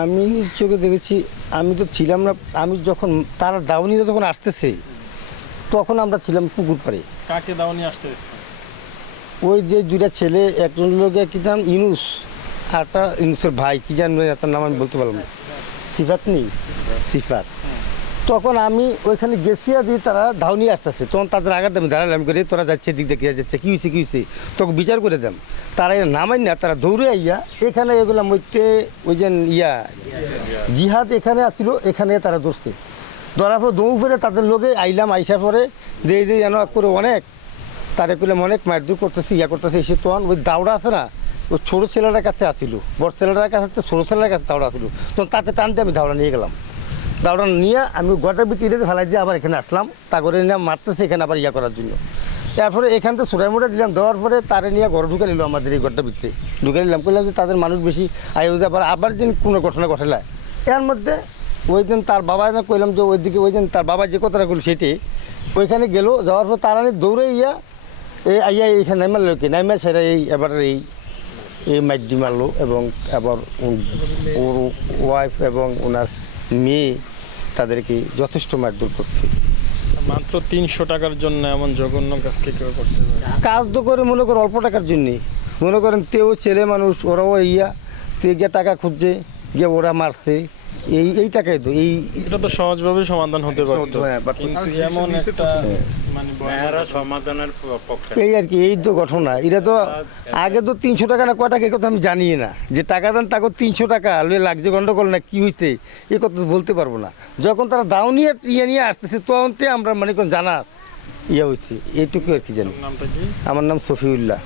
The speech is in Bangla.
আমি নিজ চোখে দেখেছি। আমি তো ছিলাম না আমি যখন তারা দাউনিতে যখন আসতেছে তখন আমরা ছিলাম পুকুর পাড়ে। কাকে দাউনি আসতে ওই যে দুটা ছেলে একজন লোক কি নাম? ইনুস আর একটা ইনুসের ভাই কি জানবে তার নাম আমি বলতে পারলাম না। সিফাত নেই? সিফাত। তখন আমি ওইখানে গেছিয়া দিয়ে তারা ধাউনি আসতেছে। তখন তাদের আগার দামে দাঁড়ালাম করে তোরা যাচ্ছে দিক দেখে যাচ্ছে। কী হয়েছে কী হয়েছে তোকে বিচার করে দেন তারা নামাই না, তারা দৌড়ে আইয়া এখানে এগুলা মধ্যে ওই যে ইয়া, জিহাদ এখানে আসছিল এখানে তারা দোষতে ধরার পর দৌড় ফেরে তাদের লোকে আইলাম, আইসার পরে দিয়ে দিয়ে যেন করে অনেক, তারে করলাম অনেক মারধর করতেছি, ইয়া করতেছে। এসে তখন ওই দাউড়া আছে না, ওই ছোটো ছেলেটার কাছে আসিল। বড় ছেলেটার কাছে, ছোটো ছেলেটার কাছে দাউড়া আসিল। তখন তাতে টানতে আমি দাউড়া নিয়ে গেলাম। দাউড়া নিয়ে আমি গোটার ভিতরে ফেলাই দিয়ে আবার এখানে আসলাম। তা করে নিয়ে মারতেছে এখানে আবার ইয়া করার জন্য। তারপরে এখান থেকে সোনাই মোটা দিলাম, দেওয়ার পরে তারে নিয়ে ঘরে ঢুকে নিল আমাদের এই ঘরটার ভিতরে ঢুকে নিলাম করলাম যে তাদের মানুষ বেশি আয় আবার আবার যেন কোনো ঘটনা ঘটালায় এর মধ্যে ওই দিন তার বাবা না কইলাম যে ওইদিকে ওই দিন তার বাবা যে কথাটা করল সেটি, ওইখানে গেল, যাওয়ার পর তারা দৌড়ে ইয়া এই আইয়া এইখানে নাইমার লোকে নাইমা সেরা এই এবার এই এই মাইডি মারলো এবং আবার ওর ওয়াইফ এবং ওনার মেয়ে তাদেরকে যথেষ্ট মারধর করছে। মাত্র তিনশো টাকার জন্য এমন জঘন্য কাজকে কেউ করতে পারে? কাজ তো করে মনে করো অল্প টাকার জন্যে। মনে করেন তেও ছেলে মানুষ ওরাও ইয়া তে গিয়ে টাকা খুঁজছে গিয়ে ওরা মারছে। এই এই টাকাই তো এই এটা তো সহজভাবে সমাধান হতে পারতো। হ্যাঁ, কিন্তু এমন একটা মানে পক্ষে। এই আর কি এই তো ঘটনা। এটা তো আগে তো তিনশো টাকা না কয় টাকা কথা আমি জানি না। যে টাকা দেন তাকে তিনশো টাকা লয়ে লাগছে গন্ডগোল না কি হইতে এই কথা তো বলতে পারব না। যখন তারা দাও নিয়ে ইয়ে নিয়ে আসতেছে তখন তে আমরা মানে কোন জানা ইয়ে হয়েছে এইটুকু আর কি জানি। আমার নাম সফিউল্লাহ।